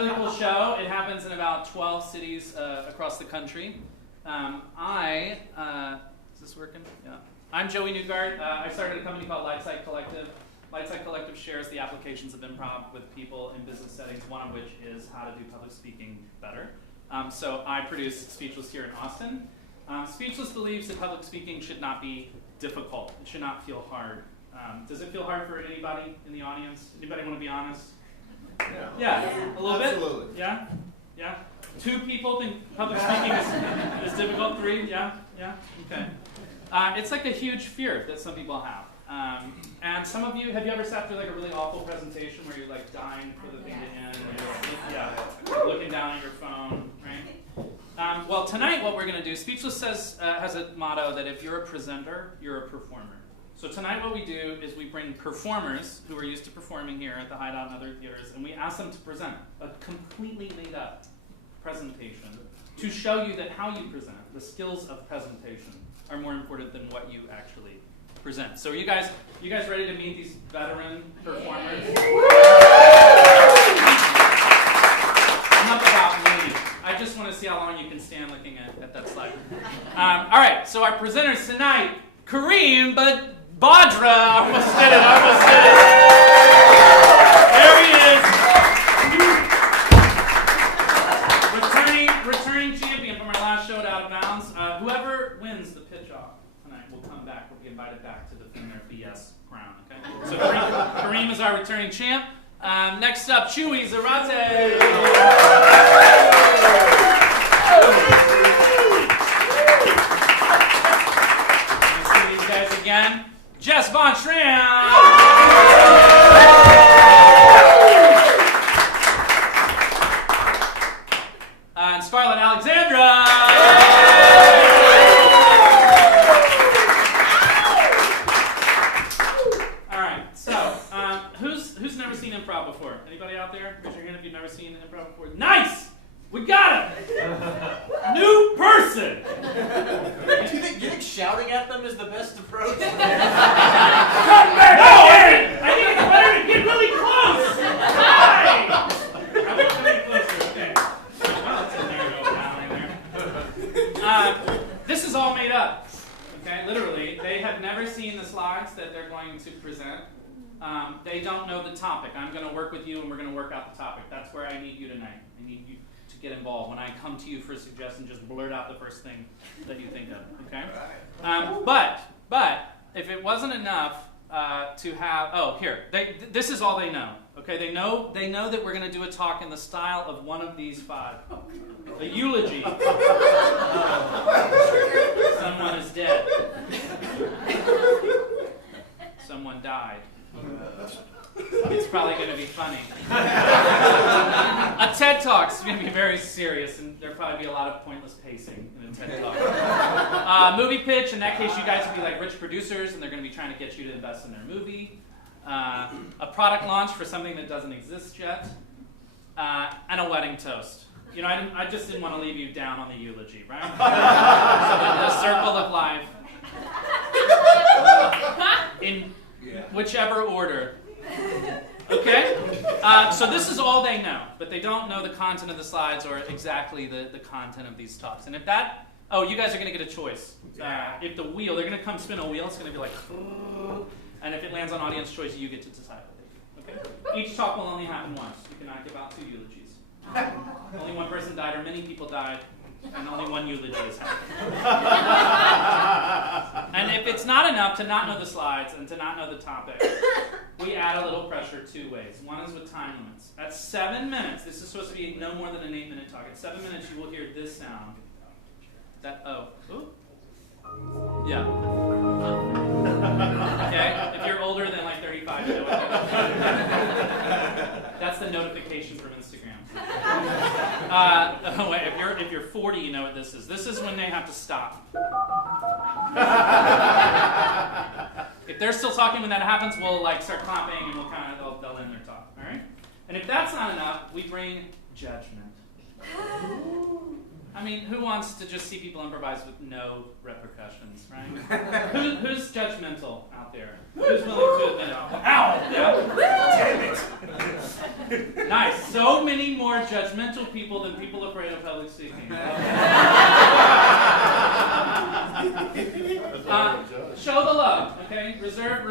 really cool show. It happens in about 12 cities across the country. Is this working? Yeah. I'm Joey Newgard. I started a company called Lightside Collective. Lightside Collective shares the applications of improv with people in business settings, one of which is how to do public speaking better. So I produce Speechless here in Austin. Speechless believes that public speaking should not be difficult. It should not feel hard. Does it feel hard for anybody in the audience? Anybody want to be honest? Yeah, a little Absolutely. bit? Yeah? Yeah? 2 people think public speaking is difficult? 3? Yeah? Yeah? Okay. It's like a huge fear that some people have. And some of you, have you ever sat through like a really awful presentation where you're like dying for the thing to end? And you're looking down at your phone, right? Well, tonight what we're going to do, Speechless has a motto that if you're a presenter, you're a performer. So tonight what we do is we bring performers who are used to performing here at the Hideout and other theaters, and we ask them to present a completely made up presentation to show you that how you present, the skills of presentation, are more important than what you actually present. So are you guys ready to meet these veteran performers? Enough about me. I just want to see how long you can stand looking at that slide. All right, so our presenters tonight, Kareem Badra. I almost did it. There he is. Returning champion from our last show at Out of Bounds. Whoever wins the pitch off tonight will come back. Will be invited back to defend their BS crown. Okay. So Kareem is our returning champ. Next up, Chewy Zarate. Let's see these guys again. Jess Von Schramm. And Scarlett Alexandra. All right, so who's never seen improv before? Anybody out there? Raise your hand if you've never seen improv before. Nice! We got it! New person! Do you think shouting at them is the best approach? Come back! No, Aaron! I think it's better to get really close! Hi! I won't come any closer, okay. Well, it's in there, go down in there. This is all made up, okay? Literally, they have never seen the slides that they're going to present. They don't know the topic. I'm going to work with you and we're going to work out the topic. That's where I need you tonight. I need you to get involved. When I come to you for a suggestion, just blurt out the first thing that you think of, okay? But if it wasn't enough to have, this is all they know, okay? They know that we're going to do a talk in the style of one of these 5. A eulogy. Someone is dead. Someone died. It's probably going to be funny. A TED Talk's going to be very serious, and there'll probably be a lot of pointless pacing in a TED Talk. Movie pitch, in that case, you guys will be like rich producers, and they're going to be trying to get you to invest in their movie. A product launch for something that doesn't exist yet. And a wedding toast. You know, I just didn't want to leave you down on the eulogy, right? So the circle of life. In whichever order. Okay? So this is all they know, but they don't know the content of the slides or exactly the content of these talks. And if that, you guys are going to get a choice. If the wheel, they're going to come spin a wheel, it's going to be like, and if it lands on audience choice, you get to decide what they do. Okay? Each talk will only happen once. You cannot give out 2 eulogies. Only one person died, or many people died, and only one eulogy has happened. And if it's not enough to not know the slides and to not know the topic, we add a little pressure 2 ways. One is with time limits. At 7 minutes, this is supposed to be no more than an 8-minute talk. At 7 minutes, you will hear this sound. Yeah. Okay? If you're older than like 35, you know what that's the notification from Instagram. If you're 40, you know what this is. This is when they have to stop. If they're still talking when that happens, we'll like start clapping and they'll end their talk. All right? And if that's not enough, we bring judgment. I mean, who wants to just see people improvise with no repercussions, right? Who's judgmental out there? Who's willing to admit it? Ow! Yeah. Damn it! Nice. So many more judgmental people than people afraid of public speaking. Show the love, okay? Reserve.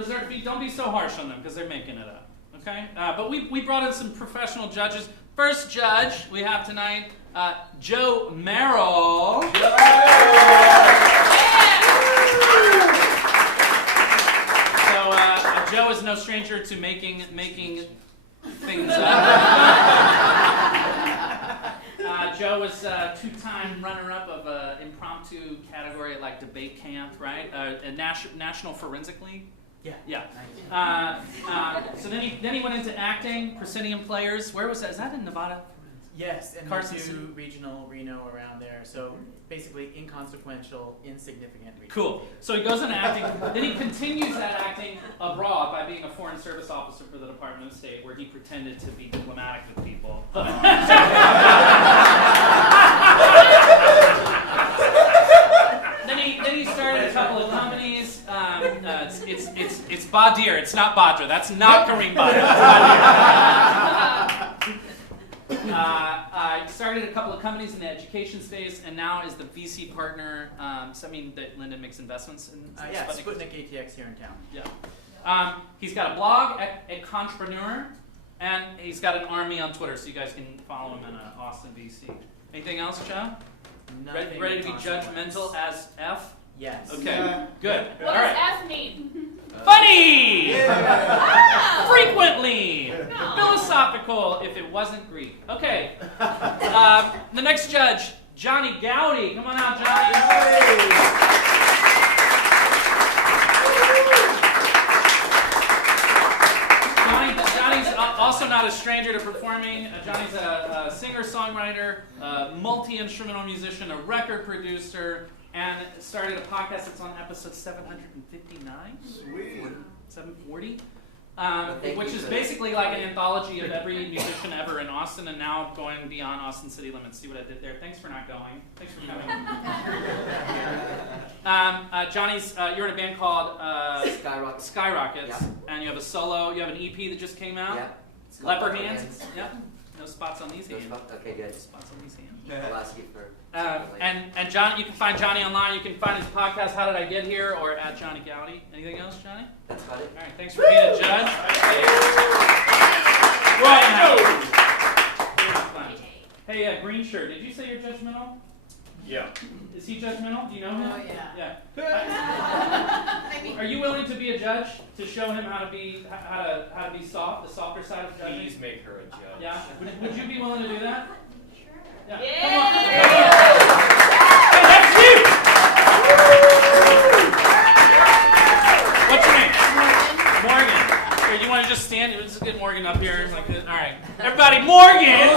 Don't be so harsh on them because they're making it up, okay? But we brought in some professional judges. First judge we have tonight, Joe Merrill. So Joe is no stranger to making things up. Joe was a two-time runner-up of an impromptu category at like debate camp, right? A National Forensic League. Yeah. So then he went into acting, Proscenium Players. Where was that? Is that in Nevada? Yes, and Carson we City? do regional, Reno, around there. So basically inconsequential, insignificant region. Cool. So he goes into acting. Then he continues that acting abroad by being a Foreign Service officer for the Department of State, where he pretended to be diplomatic with people. Then he started a couple of companies. It's Badir. It's not Badra. That's not Kareem Badr. Started a couple of companies in the education space, and now is the VC partner. Does that mean that Lyndon makes investments in Yeah, Sputnik? Sputnik ATX here in town. Yeah. He's got a blog at Contrepreneur, and he's got an army on Twitter, so you guys can follow him in Austin, VC. Anything else, Joe? Nothing Ready to be consequence. judgmental as F? Yes. Okay, good. What All does right. F mean? Funny! Ah! Frequently! No. Philosophical, if it wasn't Greek. Okay. The next judge, Johnny Gowdy. Come on out, Johnny. Johnny's also not a stranger to performing. Johnny's a singer-songwriter, multi-instrumental musician, a record producer, and started a podcast that's on episode 759? Sweet. 740? Thank Which you is for basically like an anthology of every musician ever in Austin, and now going beyond Austin city limits. See what I did there? Thanks for not going. Thanks for coming. Johnny's, you're in a band called Skyrocket. Skyrockets, Yeah. and you have a solo. You have an EP that just came out. Yeah. It's called Leopard Leopard hands. Yeah. No spots on these No hands. spot? Okay, good. Spots on these hands. I'll ask you for. And John, you can find Johnny online. You can find his podcast, How Did I Get Here, or at Johnny Gowdy. Anything else, Johnny? That's about it. All right, thanks for being a judge. Right. Hey, green shirt. Did you say you're judgmental? Yeah. Is he judgmental? Do you know him? Oh, yeah. Yeah. I mean, Are you willing to be a judge to show him how to be soft, the softer side of judging? Please make her a judge. Yeah. Would you be willing to do that? sure. Yeah. Yeah. Hey, that's you. What's your name? Morgan. Here, you want to just stand? Let's just get Morgan up here. Like this. All right. Everybody, Morgan!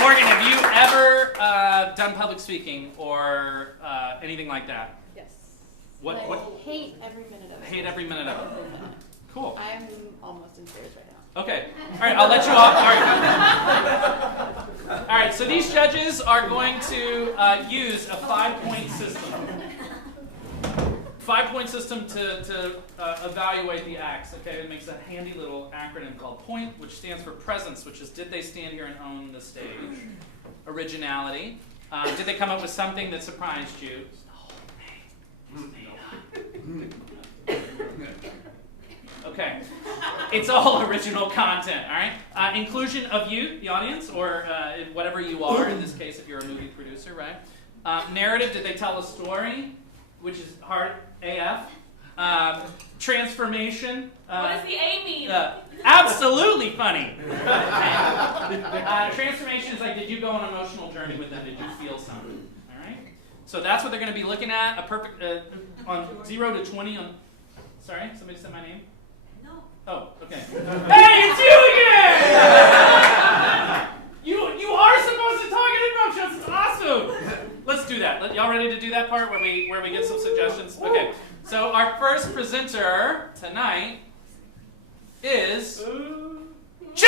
Morgan, have you ever done public speaking or anything like that? Yes. What? I What? hate every minute of it. Hate every minute of it. Cool. I'm almost in tears right now. Okay. All right, I'll let you off. All right, so these judges are going to use a 5-point system. 5-point system to evaluate the acts. Okay, it makes a handy little acronym called POINT, which stands for presence, which is did they stand here and own the stage? Originality. Did they come up with something that surprised you? Okay. It's all original content, all right? Inclusion of you, the audience, or whatever you are, in this case, if you're a movie producer, right? Narrative, did they tell a story, which is hard AF? Transformation. What does the A mean? Absolutely funny. Transformation is like, did you go on an emotional journey with them? Did you feel something? All right? So that's what they're going to be looking at. A perfect, on 0 to 20 on, sorry, somebody said my name? No. Oh, okay. Hey, it's you again! You are supposed to talk in drum shows. It's awesome. Let's do that. Y'all ready to do that part where we get some suggestions? Okay. So our first presenter tonight is Chewy.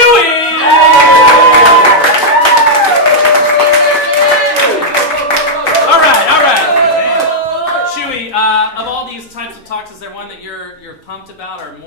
All right. Chewy, of all these types of talks, is there one that you're pumped about or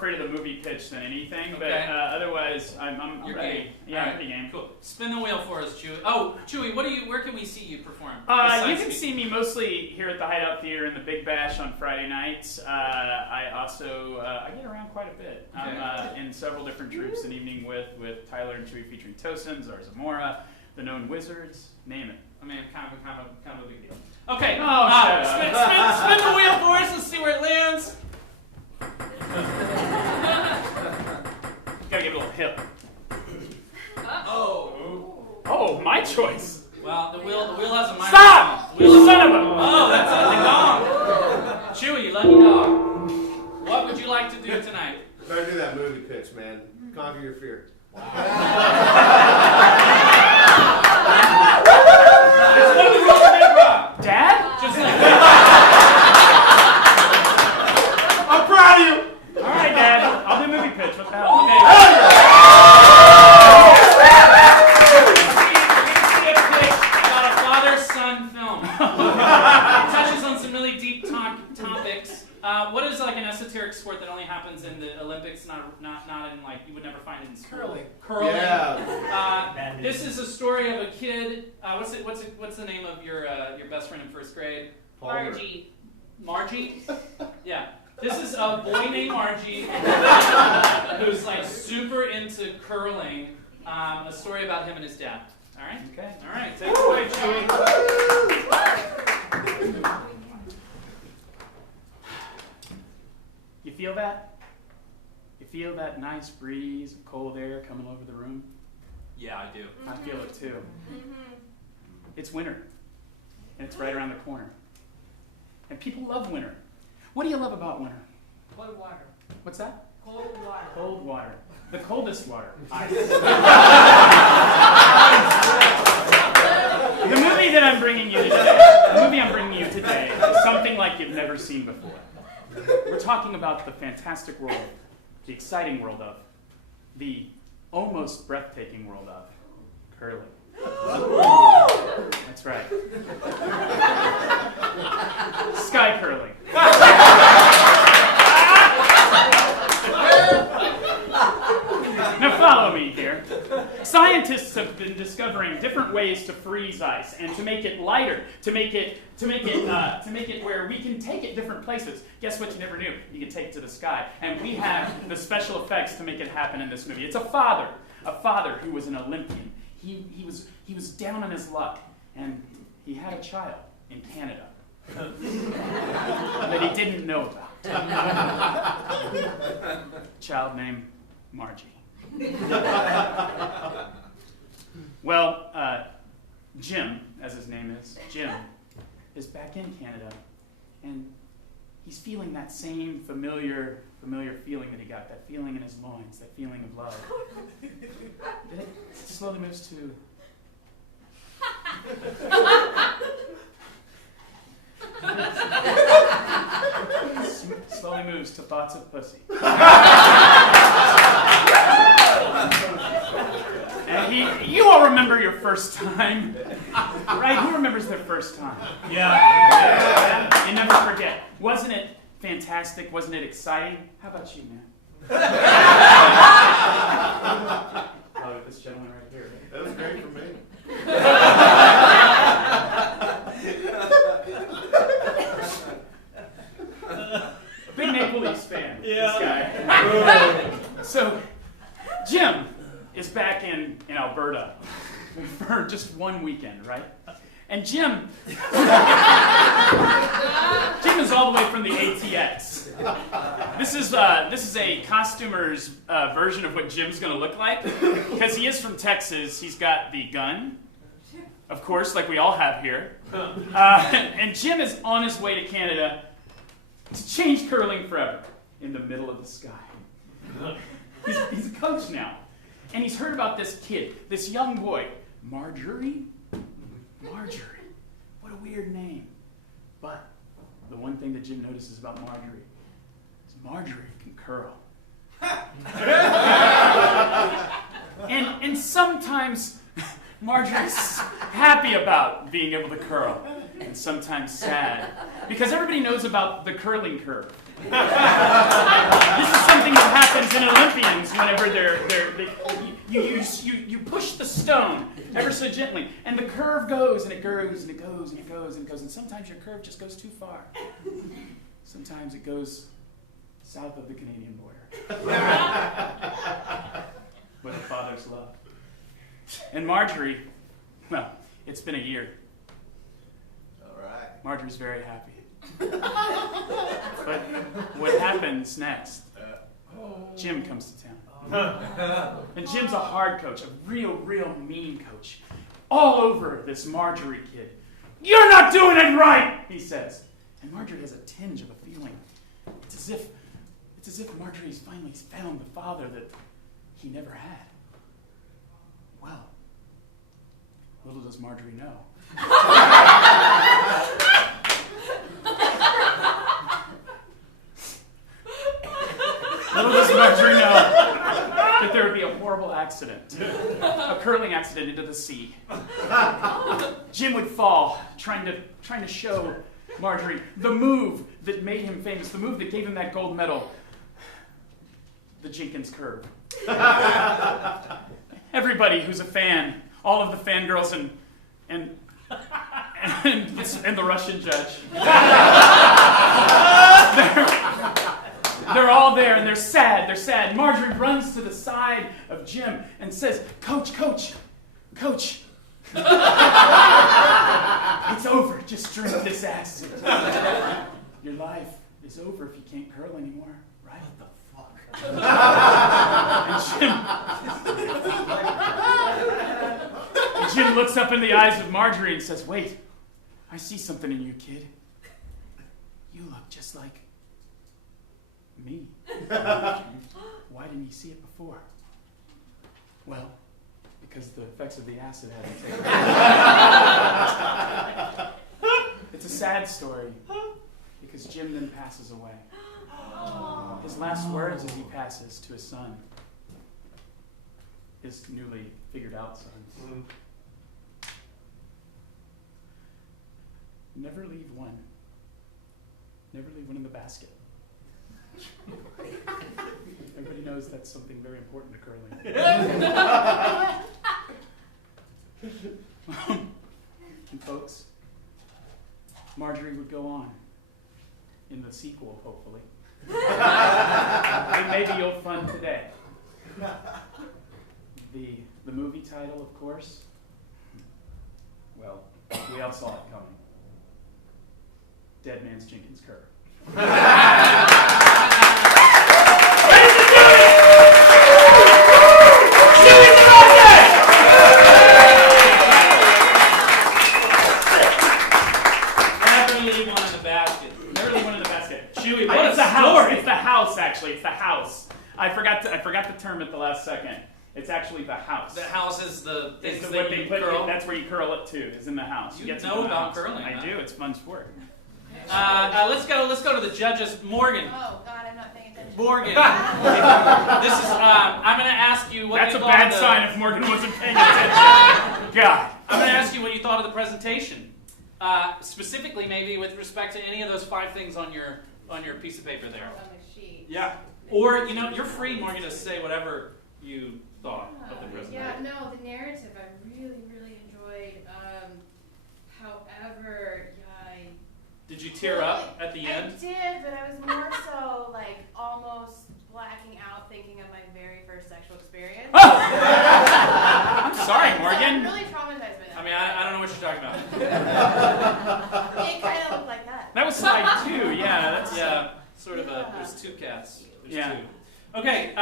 afraid of the movie pitch than anything, but Okay. otherwise, I'm You're ready. game. Yeah, All I'm right. pretty game. Cool. Spin the wheel for us, Chewy. Oh, Chewy, where can we see you perform? You Besides can me? see me mostly here at the Hideout Theater in the Big Bash on Friday nights. I also I get around quite a bit. I'm in several different troops an evening with Tyler and Chewy featuring Tosin, Zara Zamora, The Known Wizards, name it. I mean, kind of a big deal. Okay. Oh, shut up. Spin the wheel for us. Let's see where it lands. Gotta give it a little hip. Oh. Oh, my choice. Well, the wheel has a minor. Stop! Wheel has Son of a... Oh, that's a gong. Chewy, lucky dog. What would you like to do tonight? Better do that movie pitch, man. Conquer your fear. It's one of the rules of improv. Dad? Just like I'm proud of you. All right, Dad. I'll do movie pitch. What the hell? Okay. We're gonna see a pitch about a father-son film. It touches on some really deep topics. What is like an esoteric sport that only happens in the Olympics, not in like you would never find it in school? Curling. Yeah. This is a story of a kid. What's the name of your best friend in first grade? Palmer. Margie? Yeah. This is a boy named Margie who's like super into curling. A story about him and his dad. All right? Okay. All right. Take it away, Chewy. You feel that? You feel that nice breeze of cold air coming over the room? Yeah, I do. I feel it too. It's winter, and it's right around the corner. And people love winter. What do you love about winter? Cold water. What's that? Cold water. Cold water. The coldest water. The movie that I'm bringing you today, is something like you've never seen before. We're talking about the fantastic world, the exciting world of, the almost breathtaking world of curling. That's right. Sky curling. Now follow me here. Scientists have been discovering different ways to freeze ice and to make it lighter, to make it where we can take it different places. Guess what you never knew? You can take it to the sky. And we have the special effects to make it happen in this movie. It's a father who was an Olympian. He was down on his luck, and he had a child in Canada that he didn't know about. Child named Margie. Well, Jim, as his name is back in Canada, and he's feeling that same familiar feeling that he got, that feeling in his loins, that feeling of love. It slowly moves to... slowly moves to thoughts of pussy. And you all remember your first time, right? Who remembers their first time? Yeah. You never forget. Wasn't it fantastic? Wasn't it exciting? How about you, man? Oh, this gentleman right here. That was great for me. Big Maple Leafs fan. This guy. So, Jim is back in Alberta for just one weekend, right? And Jim is all the way from the ATX. This is a costumer's version of what Jim's going to look like, because he is from Texas. He's got the gun, of course, like we all have here. And Jim is on his way to Canada to change curling forever in the middle of the sky. He's a coach now. And he's heard about this kid, this young boy, Marjorie. Marjorie. What a weird name. But the one thing that Jim notices about Marjorie is Marjorie can curl. and sometimes Marjorie's happy about being able to curl. and sometimes sad, because everybody knows about the curling curve. This is something that happens in Olympians whenever you push the stone ever so gently, and the curve goes and it goes and it goes and it goes and it goes, and sometimes your curve just goes too far. Sometimes it goes south of the Canadian border, where the fathers love. And Marjorie, well, it's been a year. All right. Marjorie's very happy. But what happens next? Jim comes to town. And Jim's a hard coach, a real mean coach. All over this Marjorie kid. You're not doing it right, he says. And Marjorie has a tinge of a feeling. It's as if Marjorie's finally found the father that he never had. Well, little does Marjorie know. Little does Marjorie know that there would be a horrible accident, a curling accident into the sea. Jim would fall, trying to show Marjorie the move that made him famous, the move that gave him that gold medal, the Jenkins curve. Everybody who's a fan, all of the fangirls and the Russian judge. They're all there and they're sad. They're sad. Marjorie runs to the side of Jim and says, Coach. It's over. Just drink this acid. Your life is over if you can't curl anymore, right? What the fuck? And Jim looks up in the eyes of Marjorie and says, wait, I see something in you, kid. You look just like me. Why didn't you see it before? Well, because the effects of the acid hadn't taken. It's a sad story because Jim then passes away. His last words as he passes to his son, his newly figured out son. Never leave one. Never leave one in the basket. Everybody knows that's something very important to curling. And folks, Marjorie would go on in the sequel, hopefully. And maybe you'll fun today. The movie title, of course, well, we all saw it coming. Dead Man's Jenkins Curve. Actually, it's the house. I forgot the term at the last second. It's actually the house. The house is the It's things what that they you put. curl. That's where you curl it too. Is in the house. You get to know the about house. curling, I huh? do. It's fun sport. Let's go to the judges. Morgan. Oh, God, I'm not paying attention. Morgan. This is. I'm going to ask you what That's you a thought bad of the, sign if Morgan wasn't paying attention. God. I'm going to ask you what you thought of the presentation, specifically maybe with respect to any of those 5 things on your piece of paper there. On the sheet. Yeah. Or you're free, Morgan, to say whatever you thought of the presentation. Yeah, no, the narrative I really, really enjoyed. However, Did you tear up at the end? I did, but I was more so like almost blacking out thinking of my very first sexual experience. Oh! I'm sorry, I'm Morgan. really traumatized by that. I mean, I don't know what you're talking about. It kind of looked like that. That was slide 2. Yeah. That's Yeah, sort of Yeah. there's 2 cats. There's Yeah. 2. Okay,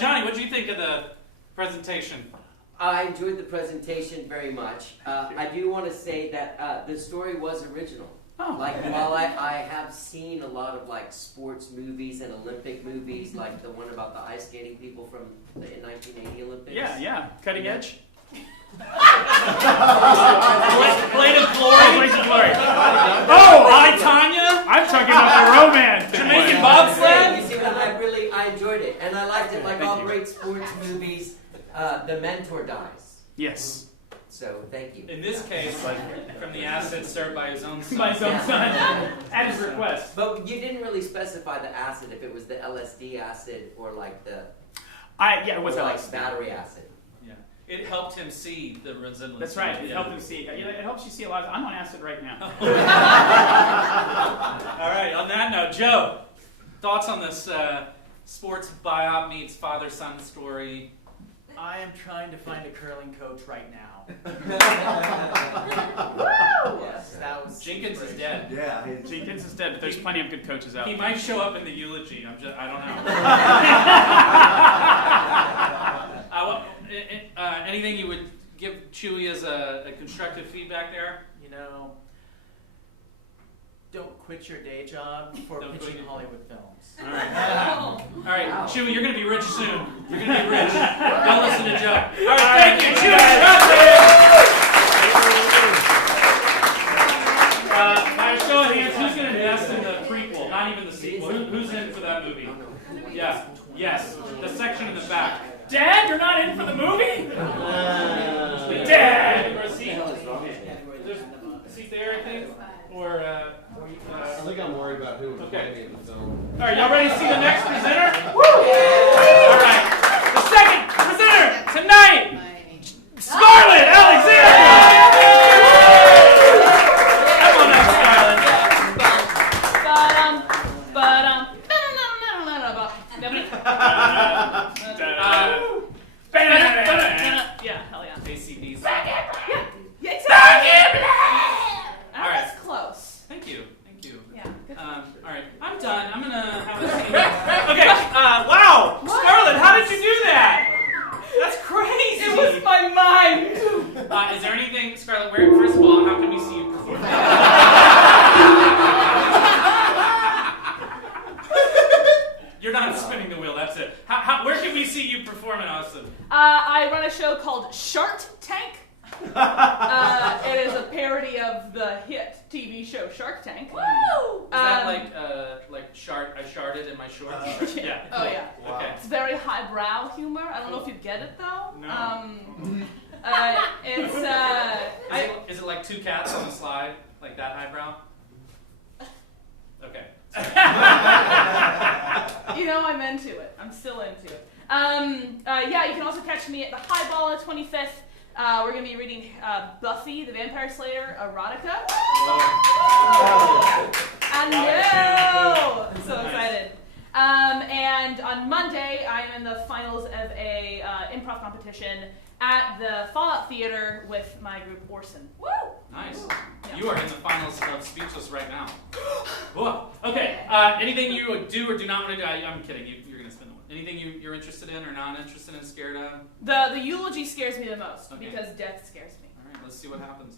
Johnny, what did you think of the presentation? I enjoyed the presentation very much. I do want to say that the story was original. Oh. Like, while I have seen a lot of like sports movies and Olympic movies, like the one about the ice skating people from the 1980 Olympics. Yeah. Cutting edge. Blade of Glory. Blades of Glory. Oh, I, Tanya. I'm talking about the romance. Jamaican bobsled. You see, but I enjoyed it, and I liked it. Like Thank all you. great sports movies, the mentor dies. Yes. So thank you. In this case, from the acid served by his own son. By his own son, at his request. But you didn't really specify the acid, if it was the LSD acid or like the It was or like LSD. battery acid. Yeah. It helped him see the resemblance. That's right. It Yeah. helped him see. It helps you see a lot. I'm on acid right now. All right. On that note, Joe, thoughts on this sports biop meets father-son story? I am trying to find a curling coach right now. Yes, that was Jenkins is great. dead. Yeah. Jenkins is dead, but there's plenty of good coaches out He there. might show up in the eulogy. I don't know. Anything you would give Chewy as a constructive feedback there? You know, don't quit your day job for Don't pitching quit. Hollywood films. All right. All right, Wow. Chewy, you're going to be rich soon. You're going to be rich. Don't listen to Joe. All right, thank you, Chewy. By a show of hands, who's going to invest in the prequel? Not even the sequel. Who's in for that movie? Yeah. Yes. The section in the back. Dad, you're not in for the movie? Dad. Dad. Or a seat? There's a seat there, I think. Or I think I'm worried about who would Okay. play in the film. all right, y'all ready to see the next presenter? All right. The second presenter tonight, Scarlett Alexander. Come on up, Scarlett. Yeah, hell yeah. ACDC. Yeah, exactly. All right. That's close. Thank you. Thank you. Yeah. Good. All right, I'm done. I'm gonna have a seat. Okay. Wow, Scarlett, how did you do that? That's crazy. It was my mind. Is there anything, Scarlett? Where? First of all, how can we see you perform? You're not spinning the wheel. That's it. Where can we see you perform in Austin? I run a show called Shark Tank. It is a parody of the hit TV show Shark Tank. Woo! Is that like shark? I sharted in my shorts. Yeah. Oh yeah. Okay. It's very highbrow humor. I don't know if you get it though. No. It's Is it like two cats on a slide, like that highbrow? Okay. you know, I'm into it. I'm still into it. Yeah, you can also catch me at the Highball on the 25th. We're going to be reading Buffy the Vampire Slayer erotica. I know! I'm so excited. And on Monday, I am in the finals of a improv competition at the Fallout Theater with my group Orson. Woo! Nice. Yeah. You are in the finals of Speechless right now. Whoa. Okay. Anything you do or do not want to do? I'm kidding. You're going to spin the one. Anything you're interested in or not interested in, scared of? The eulogy scares me the most Okay. because death scares me. All right. Let's see what happens.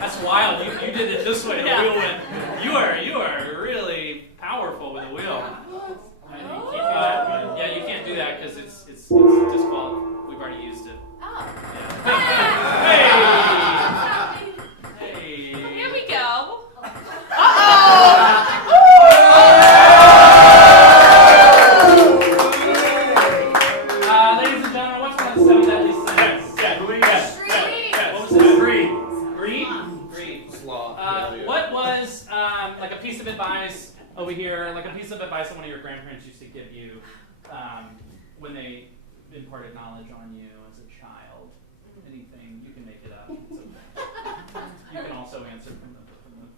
That's wild. You did it this way. The Yeah. wheel went. You are really powerful with the wheel. Yeah, you can't do that because it's disqualified. We've already used it. Oh. Yeah. Hey. Here we go. Ladies and gentlemen, what's one of the 7 deadly sins? What was it? Greed. What was like a piece of advice over here, like a piece of advice that one of your grandparents used to give you when they imparted knowledge on you as a child? Anything, you can make it up. It's okay. You can also answer from the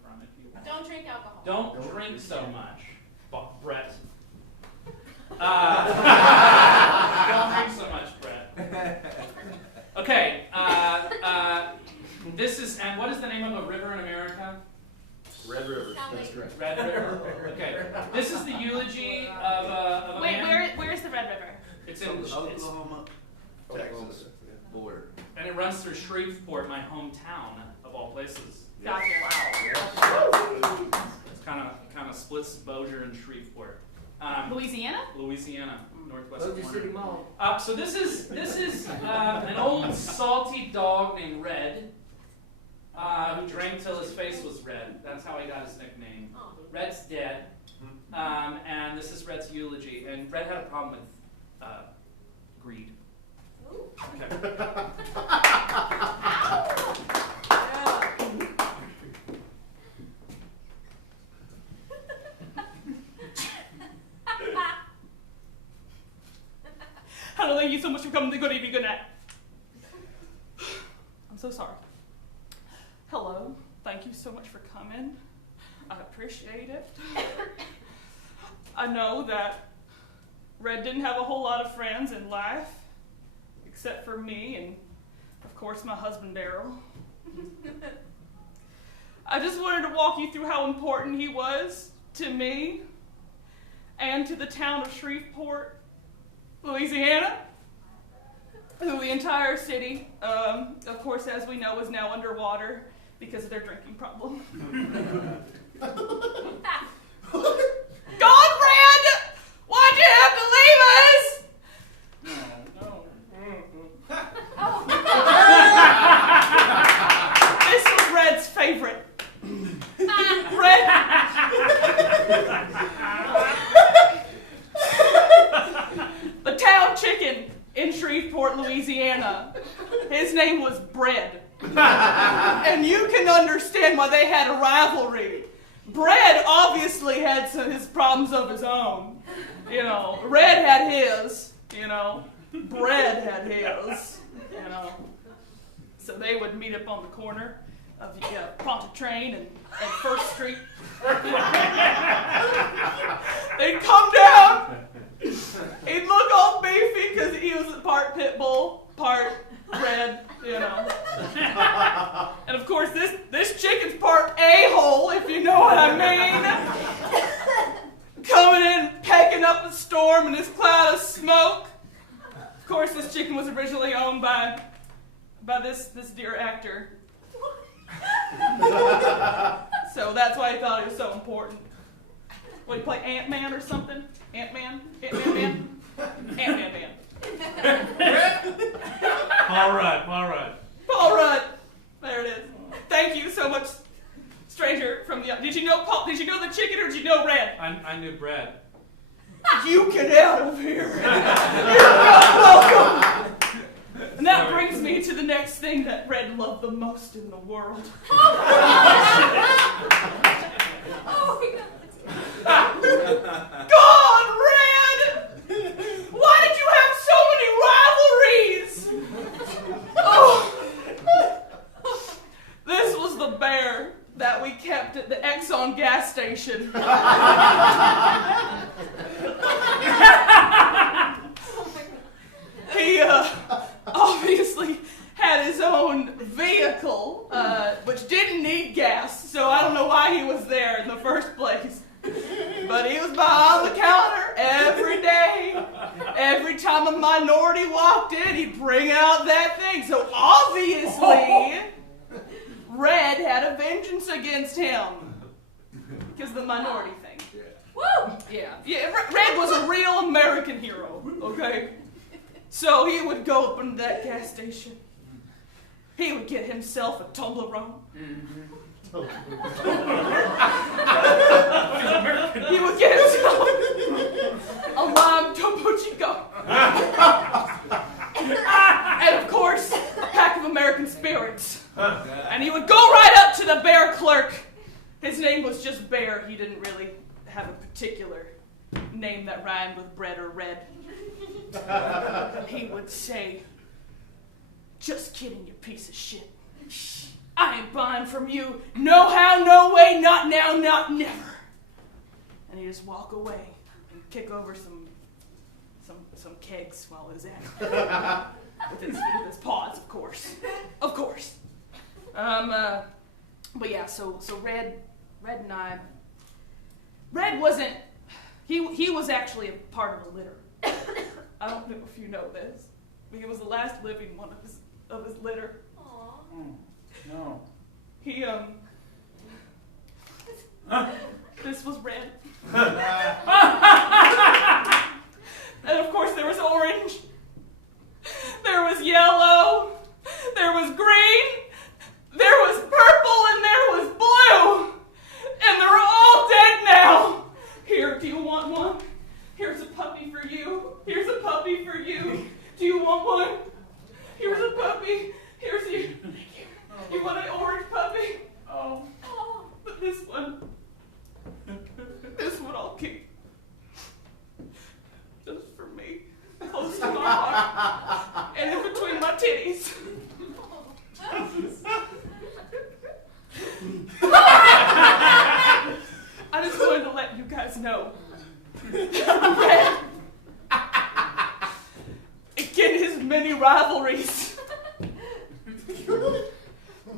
front if you want. Don't drink alcohol. Don't drink so much, Brett. Don't drink so much, Brett. Okay. This is, and what is the name of a river in America? Red River. That's correct. Red River. Okay. This is the eulogy of a Wait, man. where's the Red River? It's in, Oklahoma, Texas border. and it runs through Shreveport, my hometown of all places. Gotcha. It's kind of splits Bossier and Shreveport. Louisiana? Louisiana, northwest Bossier City corner. Mall. So this is an old salty dog named Red, who drank till his face was red. That's how he got his nickname. Red's dead. And this is Red's eulogy. And Red had a problem with greed. Okay. Hello, thank you so much for coming. Good evening, good night. I'm so sorry. Hello, thank you so much for coming. I appreciate it. I know that Red didn't have a whole lot of friends in life, except for me and, of course, my husband, Daryl. I just wanted to walk you through how important he was to me and to the town of Shreveport, Louisiana, who the entire city, of course, as we know, is now underwater because of their drinking problem. God, Red! Why'd you have to leave us? This was Red's favorite. The town chicken in Shreveport, Louisiana. His name was Bread. And you can understand why they had a rivalry. Bread obviously had his problems of his own. You know, Red had his, you know. Bread had his, you know. So they would meet up on the corner of the Pontchartrain and 1st Street. They'd come down. He'd look all beefy because he was part pit bull, part Red, you know. And of course, this chicken's part a-hole, if you know what I mean. Coming in, pecking up a storm in this cloud of smoke. Of course, this chicken was originally owned by this dear actor. So that's why he thought he was so important. What, he play Ant-Man or something? Ant-Man? Ant-Man Man? Paul Rudd. Paul Rudd. There it is. Thank you so much, stranger from the... Did you know the chicken or did you know Red? I knew Bread. You get out of here. You're not welcome. And that brings me to the next thing that Red loved the most in the world. God, Red! Why did you have so many rivalries? Oh. This was the bear that we kept at the Exxon gas station. He obviously had his own vehicle, which didn't need gas, so I don't know why he was there in the first place. But he was behind the counter every day. Every time a minority walked in, he'd bring out that thing. So obviously, Red had a vengeance against him. Because of the minority thing. Woo! Yeah, Red was a real American hero, okay? So he would go up into that gas station. He would get himself a Toblerone. He would get himself a lime Topo Chico. And of course, a pack of American Spirits. And he would go right up to the bear clerk. His name was just Bear. He didn't really have a particular name that rhymed with bread or red. He would say, "Just kidding, you piece of shit. I ain't buying from you. No how, no way, not now, not never." And he'd just walk away and kick over some kegs while he was at it. with his paws, of course. Of course. But yeah, so Red and I... Red wasn't... He was actually a part of a litter. I don't know if you know this, but he was the last living one of his litter. Aww. No. He, this was Red. And of course there was orange. There was yellow. There was green. There was purple and there was blue. And they're all dead now. He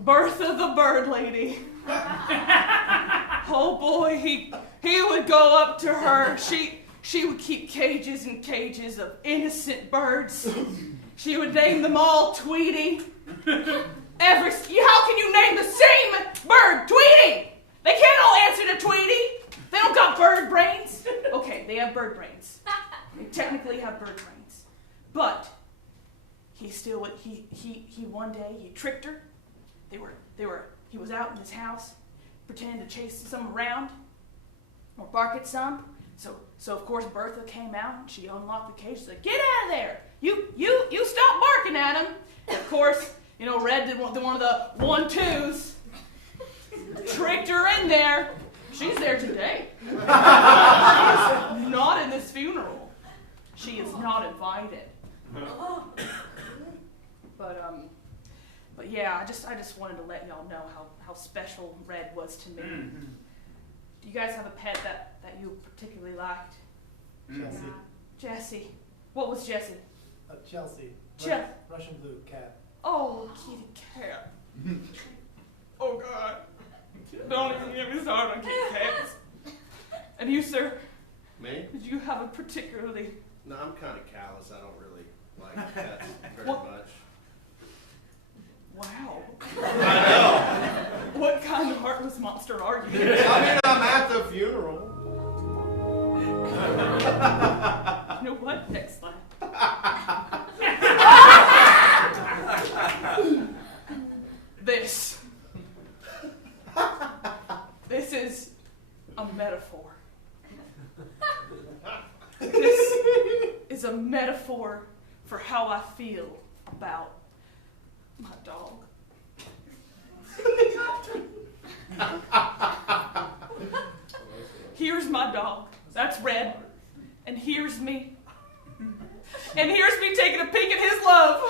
Bertha the bird lady. Oh boy, he would go up to her. She would keep cages and cages of innocent birds. She would name them all Tweety. How can you name the same bird Tweety? They can't all answer to Tweety. They don't got bird brains. Okay, they have bird brains. They technically have bird brains. But he one day he tricked her. He was out in his house, pretending to chase some around or bark at some. So of course Bertha came out and she unlocked the cage. She's like, "Get out of there! You stop barking at him!" And of course, Red did one of the 1-2s, tricked her in there. She's there today. She is not in this funeral. She is not invited. But yeah, I just wanted to let y'all know how special Red was to me. Do you guys have a pet that you particularly liked? Jessie. Jessie. What was Jessie? Chelsea. Russian blue cat. Oh, kitty cat. Oh God. Don't even get me started on kitty cats. And you, sir? Me? Did you have a particularly... No, I'm kind of callous. I don't really like pets very What? much. Wow. I know. What kind of heartless monster are you? I mean, I'm at the funeral. You know what? Next slide. This is a metaphor. This is a metaphor for how I feel about my dog. Here's my dog. That's Red. And here's me. And here's me taking a peek at his love.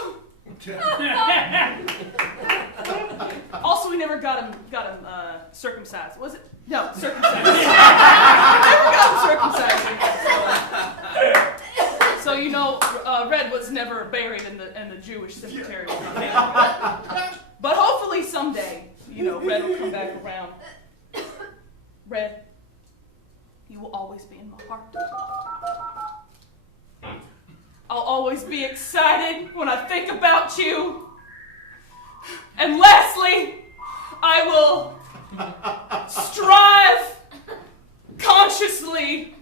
Also, we never got him circumcised. Was it? No, circumcised. Never got him circumcised. So Red was never buried in the Jewish cemetery. But hopefully someday, Red will come back around. Red, you will always be in my heart. I'll always be excited when I think about you. And lastly, I will strive consciously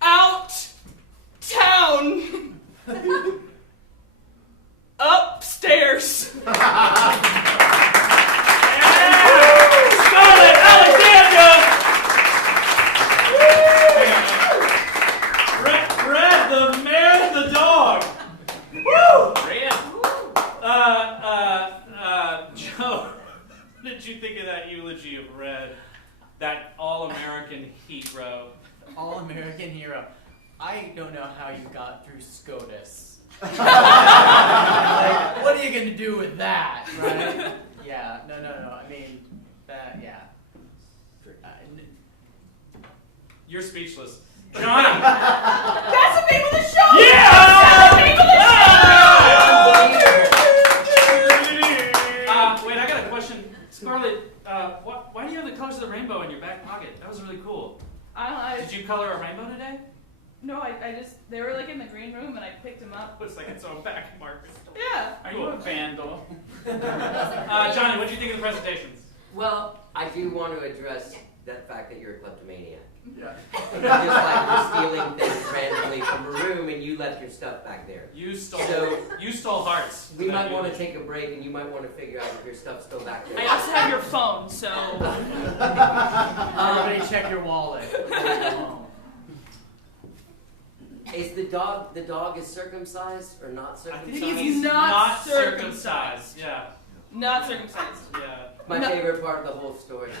out town upstairs. Scarlett Alexandra! Red, the man, the dog. Woo! Red. Joe, what did you think of that eulogy of Red? That all-American hero. All-American hero. I don't know how you got through SCOTUS. What are you going to do with that, right? Yeah, no. I mean, yeah. You're speechless. Johnny! That's the name of the show! Yeah! That's the name of the show! Wait, I got a question. Scarlett, why do you have the colors of the rainbow in your back pocket? That was really cool. Did you color a rainbow today? No, they were like in the green room and I picked them up. Looks like its own back marker. Yeah. Are you a vandal? Johnny, what do you think of the presentations? Well, I do want to address that fact that you're a kleptomaniac. Yeah. Just like you're stealing things randomly from a room and you left your stuff back there. You stole hearts. We might want to take a break and you might want to figure out if your stuff's still back there. I also have your phone, so... Everybody check your wallet. Is the dog is circumcised or not I circumcised? think He's not circumcised. Yeah. Not circumcised. Yeah. My favorite part of the whole story.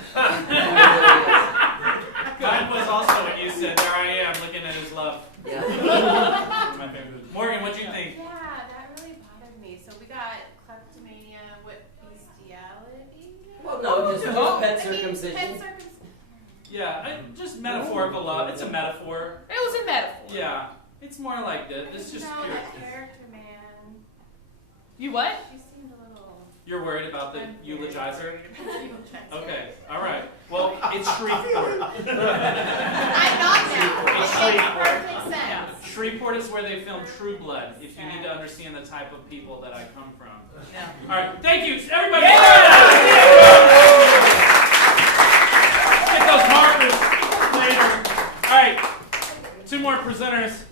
Mine was also what you said. There I am, looking at his love. Yeah. My favorite. Morgan, what do you think? Yeah, that really bothered me. So we got kleptomania with bestiality. Well, no, just pet I mean, circumcision. pet circumcision. Yeah, just metaphorical love. It's a metaphor. It was a metaphor. Yeah. It's more like this. It's just No, pure. that character, man. You what? She seemed a little. You're worried about the I'm eulogizer? Eulogizer. Okay, all right. Well, it's Shreveport. I got that. It's It made Shreveport. perfect sense. Shreveport is where they filmed True Blood, if you need to understand the type of people that I come from. Yeah. All right, thank you, everybody. Get those markers later. All right, 2 more presenters.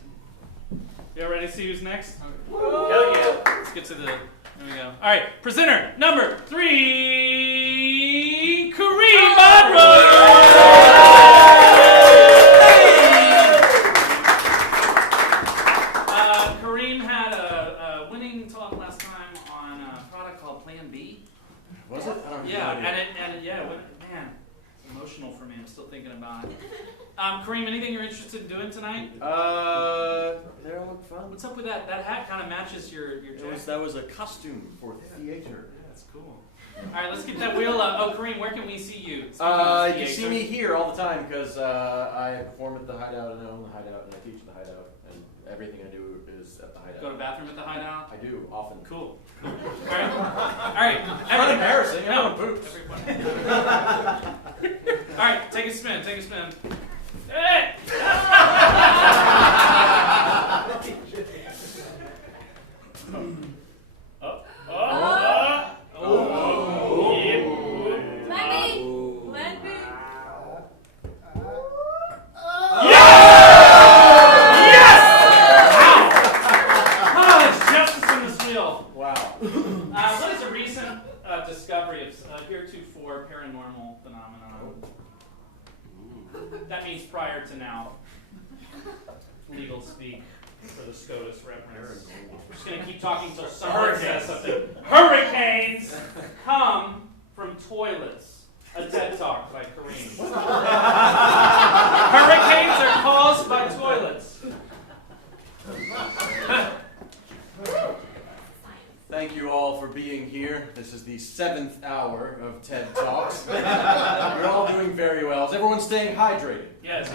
You ready to see who's next? Hell yeah. Let's get to the. There we go. All right, presenter number 3, Kareem Kareem had a winning talk last time on a product called Plan B. Was it? I don't know. Yeah, man, it's emotional for me. I'm still thinking about it. Kareem, anything you're interested in doing tonight? They all look fun. What's up with that? That hat kind of matches your jacket. That was a costume for theater. That's cool. All right, let's get that wheel up. Oh, Kareem, where can we see you? You can see me here all the time because I perform at the Hideout and I own the Hideout and I teach at the Hideout and everything I do is at the Hideout. Go to the bathroom at the Hideout? I do often. Cool. All right. All right. It's not embarrassing. I No. don't boots. All right, take a spin. Take a spin. Hey! What is a recent discovery of heretofore paranormal phenomenon? That means prior to now. Legal speak for the SCOTUS reference. We're just going to keep talking until someone says something. Hurricanes come from toilets. A TED Talk by Kareem. Hurricanes are caused by toilets. Thank you all for being here. This is the 7th hour of TED Talks. You're all doing very well. Is everyone staying hydrated? Yes.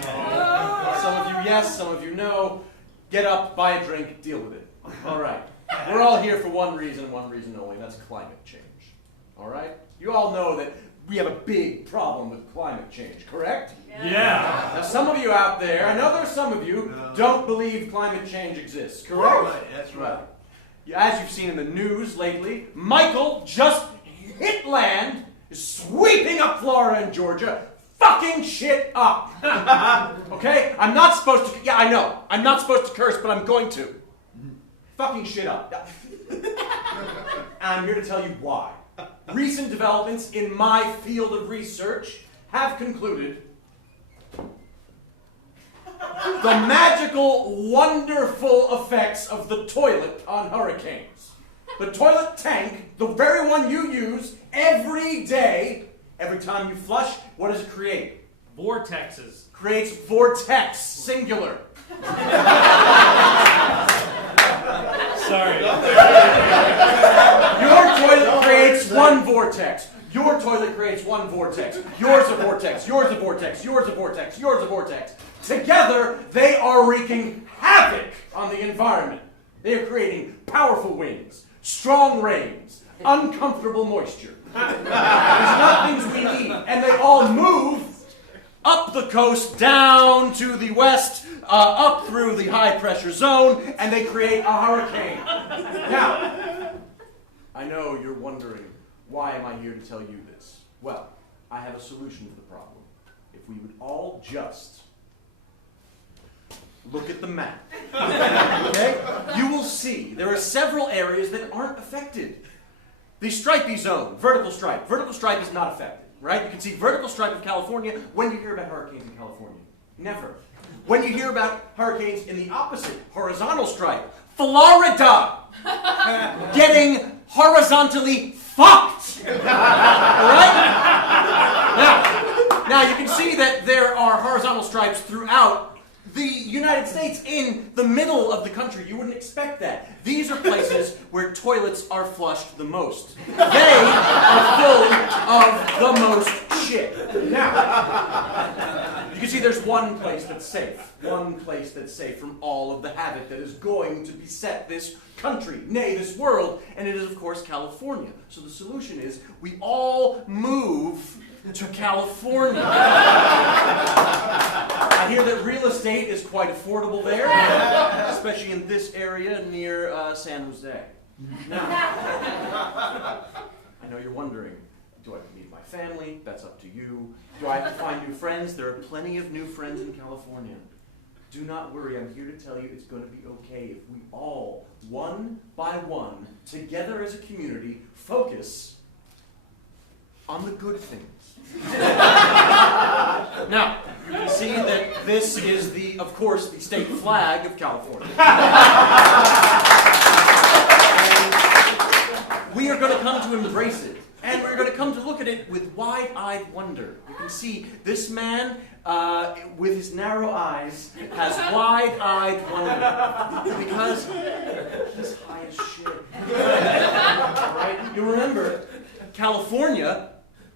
Some of you yes, some of you no. Get up, buy a drink, deal with it. All right. We're all here for one reason only, and that's climate change. All right? You all know that we have a big problem with climate change, correct? Yeah. Now, some of you out there, I know there's some of you, don't believe climate change exists, correct? Right, that's right. As you've seen in the news lately, Michael just hit land, is sweeping up Florida and Georgia, fucking shit up. Okay? I'm not supposed to, yeah, I know. I'm not supposed to curse, but I'm going to. Fucking shit up. And I'm here to tell you why. Recent developments in my field of research have concluded the magical, wonderful effects of the toilet on hurricanes. The toilet tank, the very one you use every day, every time you flush, what does it create? Vortexes. Creates vortex, singular. Sorry. Your toilet creates one vortex. Your toilet creates one vortex. Yours a vortex. Yours a vortex. Yours a vortex. Yours a vortex. Together, they are wreaking havoc on the environment. They are creating powerful winds, strong rains, uncomfortable moisture. There's not things we need, and they all move up the coast, down to the west, up through the high-pressure zone, and they create a hurricane. Now, I know you're wondering, why am I here to tell you this? Well, I have a solution to the problem. If we would all just look at the map, okay? You will see there are several areas that aren't affected. The stripy zone, vertical stripe is not affected, right? You can see vertical stripe of California when you hear about hurricanes in California. Never. When you hear about hurricanes in the opposite, horizontal stripe, Florida, getting horizontally fucked. All right? Now you can see that there are horizontal stripes throughout the United States in the middle of the country. You wouldn't expect that. These are places where toilets are flushed the most. They are full of the most shit. Now, you can see, there's one place that's safe. One place that's safe from all of the havoc that is going to beset this country, nay, this world, and it is, of course, California. So the solution is we all move to California. I hear that real estate is quite affordable there, especially in this area near San Jose. Now, I know you're wondering, do I meet my family? That's up to you. Do I have to find new friends? There are plenty of new friends in California. Do not worry, I'm here to tell you it's going to be okay if we all, one by one, together as a community, focus on the good things. Now, you can see that this is of course, the state flag of California. And we are going to come to embrace it. And we're going to come to look at it with wide-eyed wonder. You can see this man, with his narrow eyes, has wide-eyed wonder. Because he's high as shit. Right? You remember, California,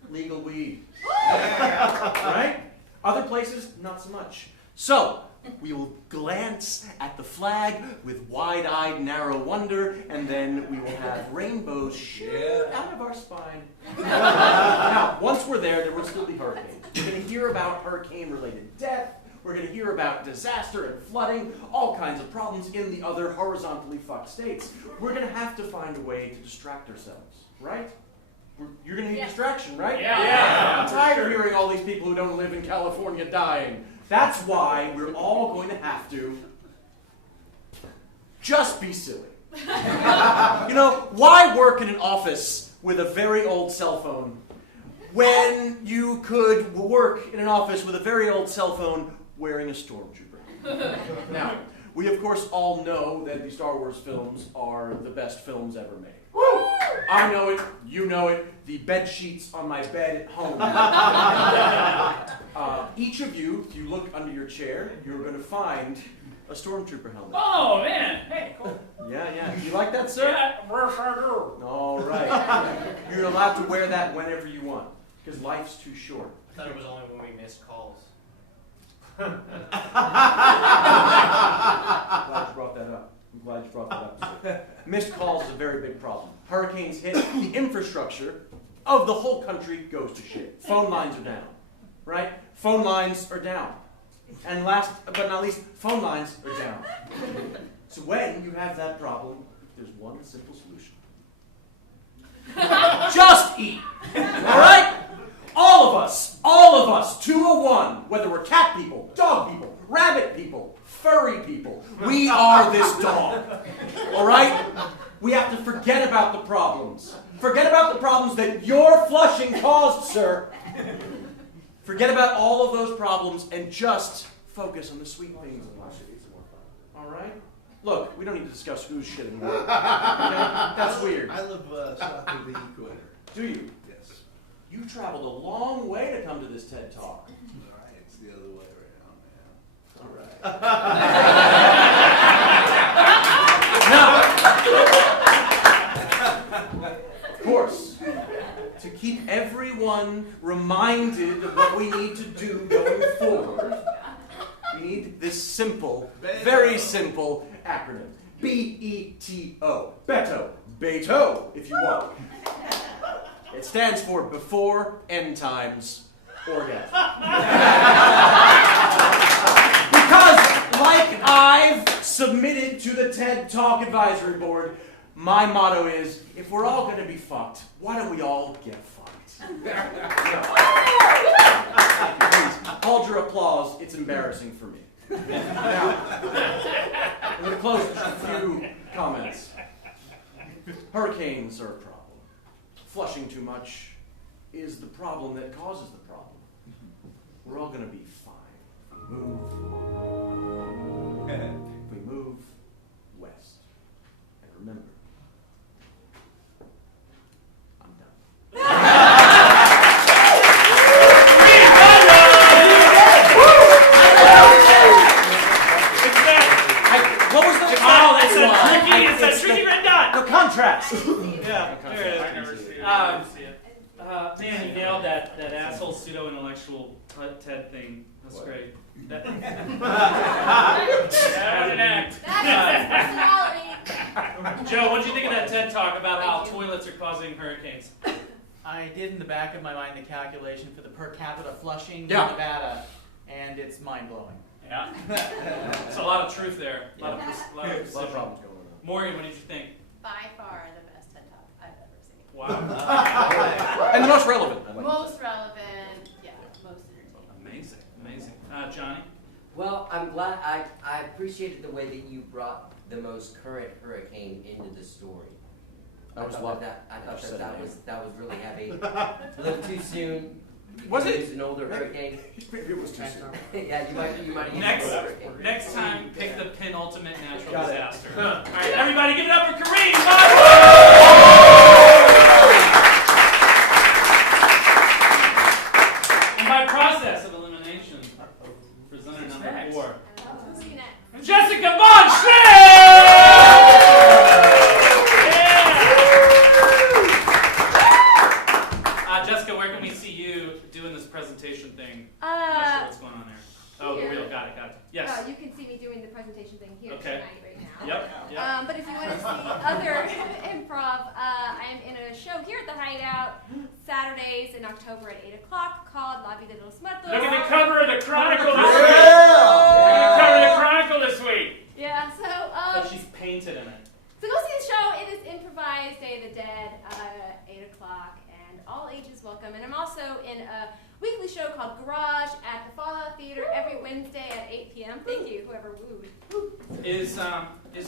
legal weed. Right? Other places, not so much. So, we will glance at the flag with wide-eyed, narrow wonder, and then we will have rainbows shoot out of our spine. Now, once we're there will still be hurricanes. We're going to hear about hurricane-related death. We're going to hear about disaster and flooding, all kinds of problems in the other horizontally fucked states. We're going to have to find a way to distract ourselves, right? You're going to need distraction, right? Yeah. I'm tired of hearing all these people who don't live in California dying. That's why we're all going to have to just be silly. You know, why work in an office with a very old cell phone when you could work in an office with a very old cell phone wearing a stormtrooper? Now, we of course all know that the Star Wars films are the best films ever made. Woo! I know it, you know it, the bed sheets on my bed at home. Each of you, if you look under your chair, you're going to find a stormtrooper helmet. Oh, man. Hey, cool. Yeah. You like that, sir? Yeah, yes, I do. All right. You're allowed to wear that whenever you want, because life's too short. I thought it was only when we missed calls. Glad you brought that up. I'm glad you brought that up. Sir. Missed calls is a very big problem. Hurricanes hit, the infrastructure of the whole country goes to shit. Phone lines are down, right? Phone lines are down. And last but not least, phone lines are down. So when you have that problem, there's one simple solution. Just eat. All right? All of us, 201, whether we're cat people, dog people, rabbit people, furry people, we are this dog. All right? We have to forget about the problems. Forget about the problems that your flushing caused, sir. Forget about all of those problems and just focus on the sweet things in life. All right? Look, we don't need to discuss who's shit in what. Okay? That's weird. I live south of the equator. Do you? Yes. You traveled a long way to come to this TED Talk. All right, it's the other way around, man. All right. Now, of course, to keep everyone reminded of what we need to do going forward, we need this simple, very simple acronym. B-E-T-O. Beto. Beto, if you want. It stands for Before End Times Orgasm. Because, like I've submitted to the TED Talk Advisory Board, my motto is, if we're all going to be fucked, why don't we all get fucked? Please, hold your applause. It's embarrassing for me. Now, I'm going to close with just a few comments. Hurricanes are a problem. Flushing too much is the problem that causes the problem. We're all going to be fine if we move west. And remember, I'm done. What was the It's a tricky red dot. the contrast? Yeah, there it is. I never see it. Man, you nailed that asshole pseudo-intellectual TED thing. That's What? great. That was an act. That's personality. Joe, what did you think of that TED talk about how toilets are causing hurricanes? I did in the back of my mind the calculation for the per capita flushing in Yeah. Nevada, and it's mind blowing. Yeah. There's a lot of truth there. A lot of A lot precision. of problems going on. Morgan, what did you think? By far the best TED Talk I've ever seen. Wow. And the most relevant. I like Most relevant, yeah, most entertaining. Amazing, amazing. Johnny? Well, I'm glad. I appreciated the way that you brought the most current hurricane into the story. That was I luck. thought Said that it. was really heavy. A little too soon. You Was could it? use an older hurricane? Maybe it was too soon. Yeah, you might use an Next, older hurricane. next time, pick the penultimate natural Got it. disaster. All right, everybody, give it up for Kareem. And by process of elimination, presenter number 4, Who's next? Jessica Von Schmidt. Jessica, where can we see you doing this presentation thing? I'm not sure what's going on there. Oh, the here. wheel. Got it. Yes. You can see me doing the presentation thing here Okay. tonight, right now. Yep. But if you want to see other improv, I'm in a show here at the Hideout Saturdays in October at 8 o'clock called La Vida de los Muertos. Look at the cover of the Chronicle this Yeah! week. Look at the cover of the Chronicle this week. Yeah, so But she's painted in it. so go see the show. It is improvised Day of the Dead, 8 o'clock, and all ages welcome. And I'm also in a weekly show called Garage at the Fallout Theater every Wednesday at 8 p.m. Thank you, whoever wooed. Is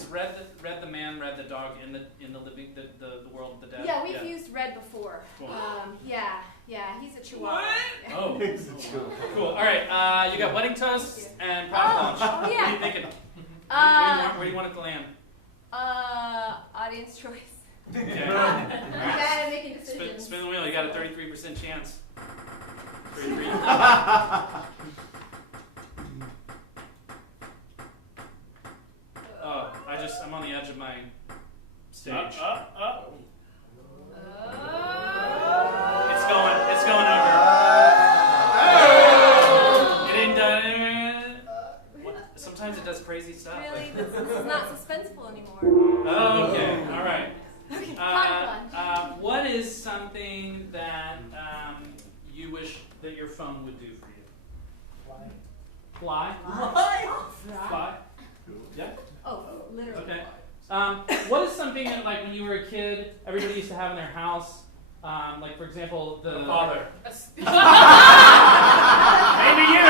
Red the man, Red the dog in the living the world of the dead? Yeah, we've used Red before. Cool. Yeah, he's a chihuahua. Yeah. Oh, cool. All right, you got wedding toasts and product launch. Oh, What are yeah. you thinking? Where do you want it to land? Audience choice. Okay. I'm bad at making decisions. Spin the wheel. You got a 33% chance. 33. Oh, I'm on the edge of my stage. It's going over. It ain't done. Sometimes it does crazy stuff. Really? This is not suspenseful anymore. Oh, okay. All right. Okay, fun. What is something that you wish that your phone would do for you? Fly. Fly. Yeah. Oh, literally. Okay. What is something that, like, when you were a kid, everybody used to have in their house? Like, for example, the father. Maybe you.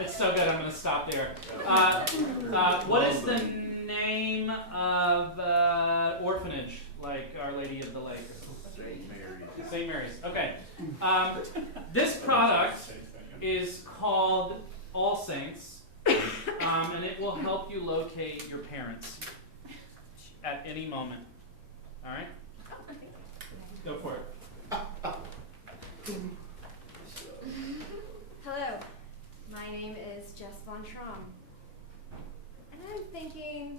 It's so good. I'm going to stop there. What is the name of orphanage, like Our Lady of the Lake? St. Mary's. Okay. This product is called All Saints, and it will help you locate your parents at any moment. All right? Go for it. Hello, my name is Jess Von Traum. And I'm thinking,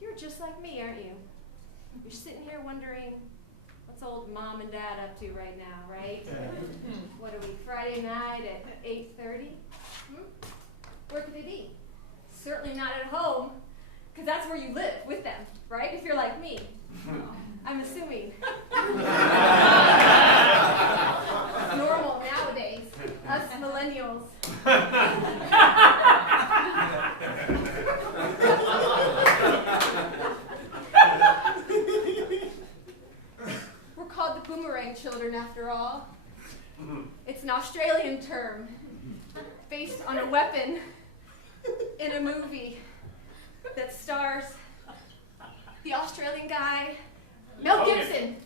you're just like me, aren't you? You're sitting here wondering, what's old mom and dad up to right now, right? What are we, Friday night at 8:30? Where could they be? Certainly not at home, because that's where you live with them, right? If you're like me. I'm assuming. It's normal nowadays, us millennials. We're called the boomerang children after all. It's an Australian term based on a weapon in a movie that stars the Australian guy, Mel Gibson.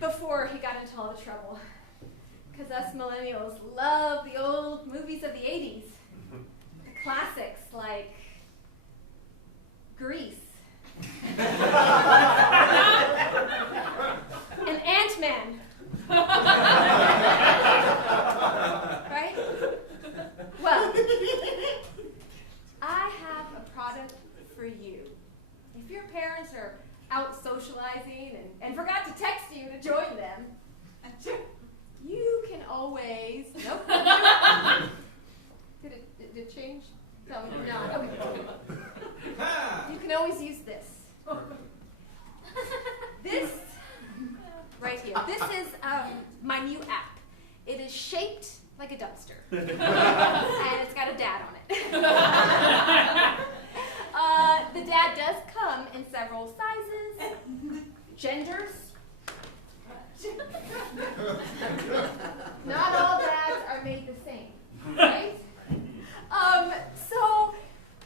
Before he got into all the trouble. Because us millennials love the old movies of the 80s. The classics like Grease. And Ant-Man. Right? Well, I your parents are out socializing and forgot to text you to join them, you can always. Nope. Did it change? No, no. Okay. You can always use this. This right here. This is my new app. It is shaped like a dumpster, and it's got a dad on it. The dad does come in several sizes, genders. Not all dads are made the same, right? So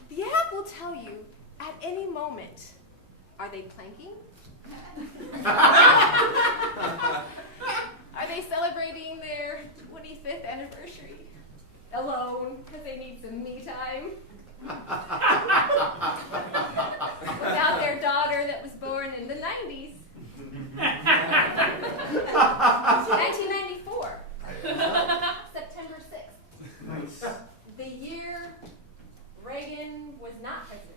the app will tell you at any moment, are they planking? Are they celebrating their 25th anniversary alone because they need some me time? Without their daughter that was born in the 90s. 1994. September 6th. Nice. The year Reagan was not president.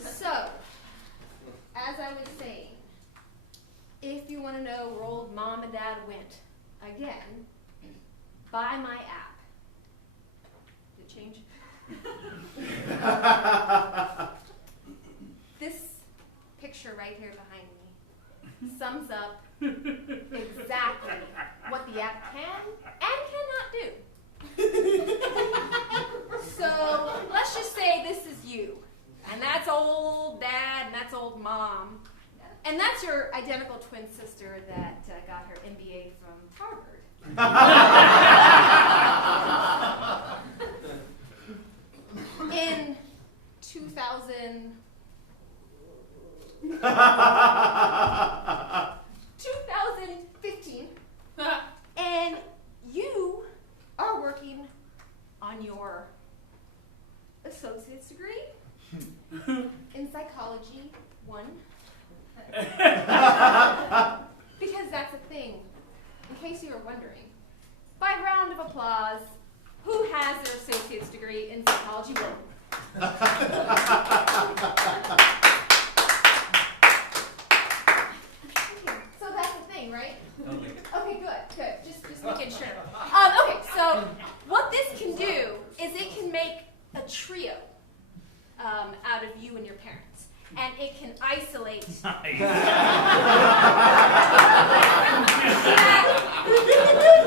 So, as I was saying, if you want to know where old mom and dad went, again, buy my app. Did it change? This picture right here behind me sums up exactly what the app can and cannot do. So let's just say this is you, and that's old dad, and that's old mom, and that's your identical twin sister that got her MBA from Harvard. In 2015, and you are working on your associate's degree in psychology 1. Because that's a thing, in case you were wondering. By round of applause, who has their associate's degree in psychology 1? So that's the thing, right? Okay, good. Just making sure. Okay, so what this can do is it can make a trio out of you and your parents, and it can isolate.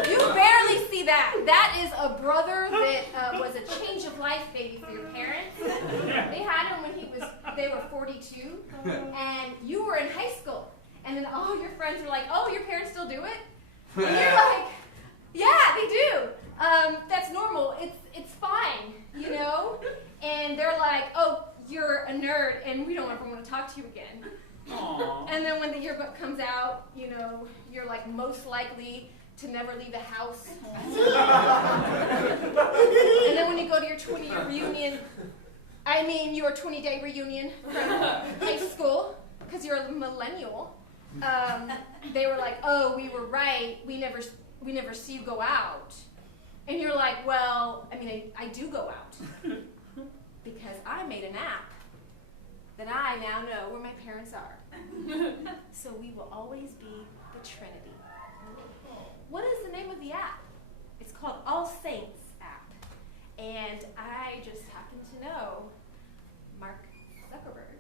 You barely see that. That is a brother that was a change of life baby for your parents. They had him when they were 42, and you were in high school. And then all your friends are like, "Oh, your parents still do it?" And you're like, "Yeah, they do. That's normal. It's fine, you know." And they're like, "Oh, you're a nerd, and we don't ever want to talk to you again." Aww. And then when the yearbook comes out, you know, you're like most likely to never leave the house. And then when you go to your 20-year reunion, your 20-day reunion from high school, because you're a millennial, they were like, "Oh, we were right. We never see you go out." And you're like, "Well, I do go out because I made an app that I now know where my parents are. So we will always be the Trinity." What is the name of the app? It's called All Saints app. And I just happen to know Mark Zuckerberg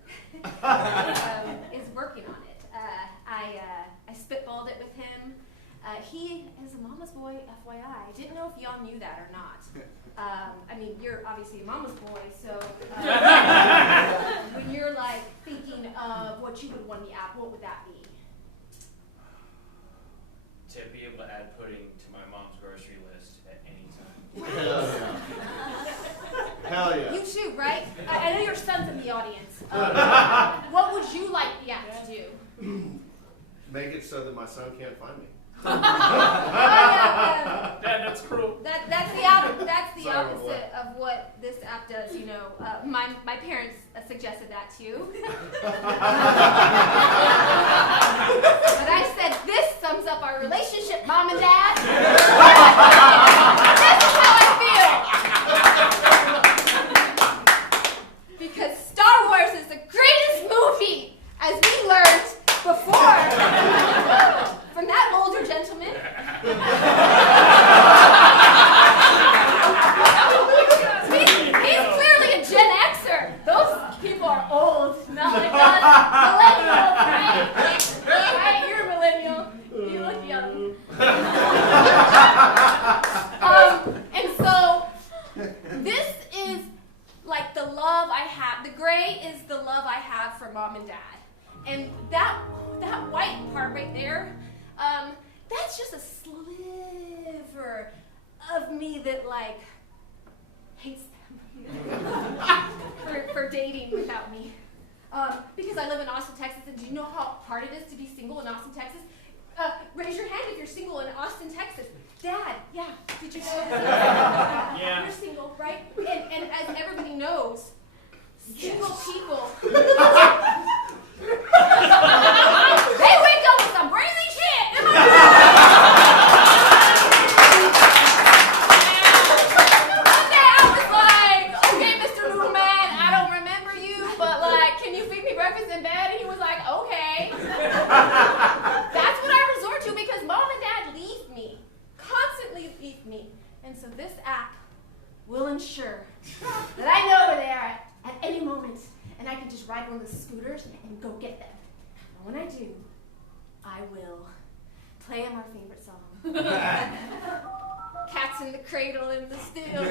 is working on it. I spitballed it with him. He is a mama's boy, FYI. I didn't know if y'all knew that or not. You're obviously a mama's boy, so when you're like thinking of what you would want in the app, what would that be? To be able to add pudding to my mom's grocery list at any time. Hell yeah. Hell yeah. You too, right? I know your son's in the audience. What would you like the app to do? Make it so that my son can't find me. Dad, that's cruel. That's the Sorry, opposite of what this app does. You know, my parents suggested that too. But I said, "This sums up our relationship, Mom and Dad." This is how I feel. of me that like hates them for dating without me. Because I live in Austin, Texas, and do you know how hard it is to be single in Austin, Texas? Raise your hand if you're single in Austin, Texas. Dad, yeah, did you know that? Yeah. You're single, right? And as everybody knows, single people. They wake up with some crazy shit! I was like, okay, Mr. Noodle Man, I don't remember you, but like, can you feed me breakfast in bed? And he was like, okay. That's what I resort to because mom and dad leave me, constantly leave me. And so this app will ensure that I know where they are at any moment, and I can just ride one of the scooters and go get them. And when I do, I will play them our favorite song. Cats in the cradle in the still.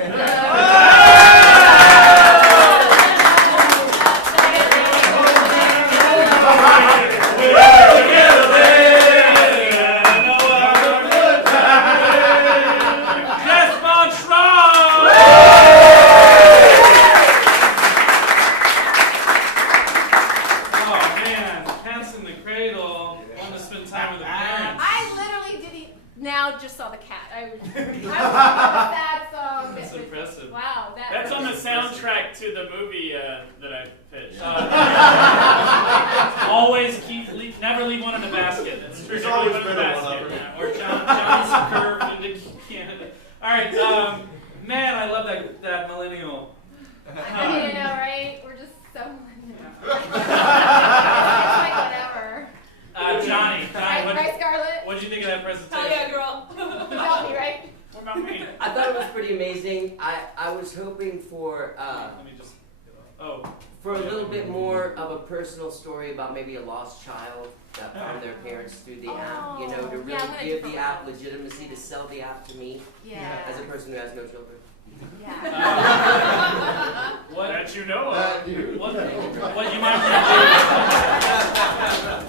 Just saw the cat. I was that song. That's impressive. Wow, That's on the soundtrack to the movie that I pitched. Always never leave one in the basket. That's true. There's Never always leave one in been the a one basket. of Yeah. Or John's curve into Canada. All right, man, I love that millennial. I mean, you know, right? We're just so millennial. It's like whatever. Johnny, Right, Scarlett? what did you think of that presentation? Hell yeah, girl. About me, right? What about me? I thought it was pretty amazing. I was hoping for Let me just. Oh. for a little bit more of a personal story about maybe a lost child that found their parents through the app. You know, to really Yeah, I'm gonna give do the app legitimacy, to sell the app to me Yeah. as a person who has no children. Yeah. What? That you know of. What you might want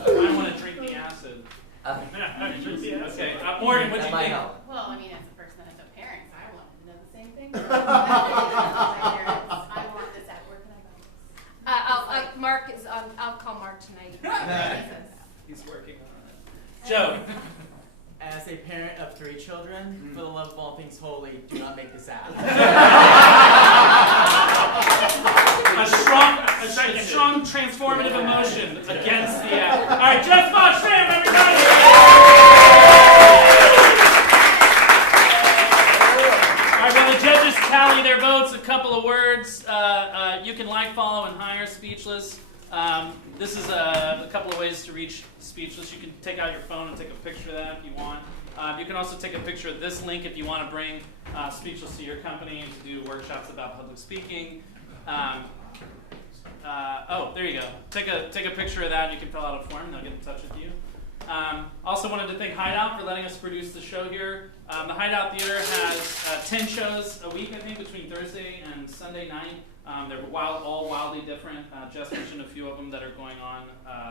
to do? I want to drink the acid. Okay, Morgan, what do That you might think? help. Well, I mean, as a person that has no parents, I wanted to know the same thing. My parents, I want this app. Where can I buy this? Mark is on. I'll call Mark tonight. He's working on it. Joe. As a parent of 3 children, for the love of all things holy, do not make this app. a strong transformative emotion against the app. All right, Jeff Fox, Sam, everybody. All right, well, the judges tally their votes. A couple of words. You can like, follow, and hire Speechless. This is a couple of ways to reach Speechless. You can take out your phone and take a picture of that if you want. You can also take a picture of this link if you want to bring Speechless to your company and to do workshops about public speaking. Oh, there you go. Take a picture of that and you can fill out a form and they'll get in touch with you. Also wanted to thank Hideout for letting us produce the show here. The Hideout Theater has 10 shows a week, I think, between Thursday and Sunday night. They're all wildly different. Jess mentioned a few of them that are going on,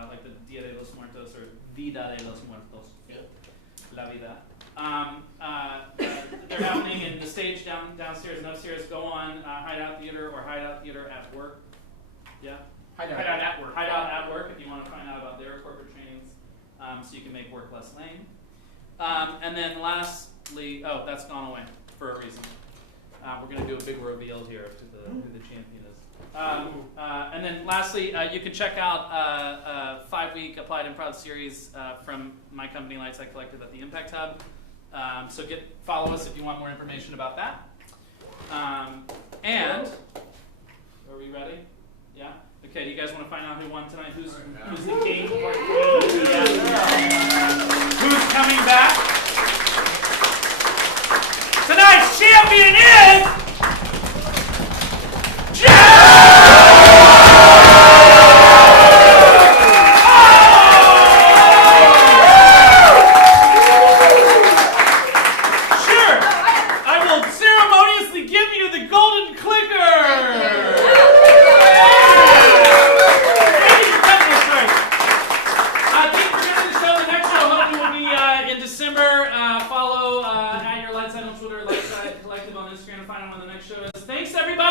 like the Dia de los Muertos or Vida de los Muertos. La Vida. They're happening in the stage downstairs and upstairs. Go on Hideout Theater or Hideout Theater at Work. Yeah? Hideout at Work. Hideout at Work if you want to find out about their corporate trainings so you can make work less lame. And then lastly, that's gone away for a reason. We're going to do a big reveal here of who the champion is. And then lastly, you can check out a 5-week applied improv series from my company, Lightside Collective, at the Impact Hub. So follow us if you want more information about that. And are we ready? Yeah. Okay. You guys want to find out who won tonight? Who's the king or queen? Who's coming back? Tonight's champion is. Follow at your Lightside on Twitter, Lightside people on Instagram to find out when the next show is. Thanks, everybody.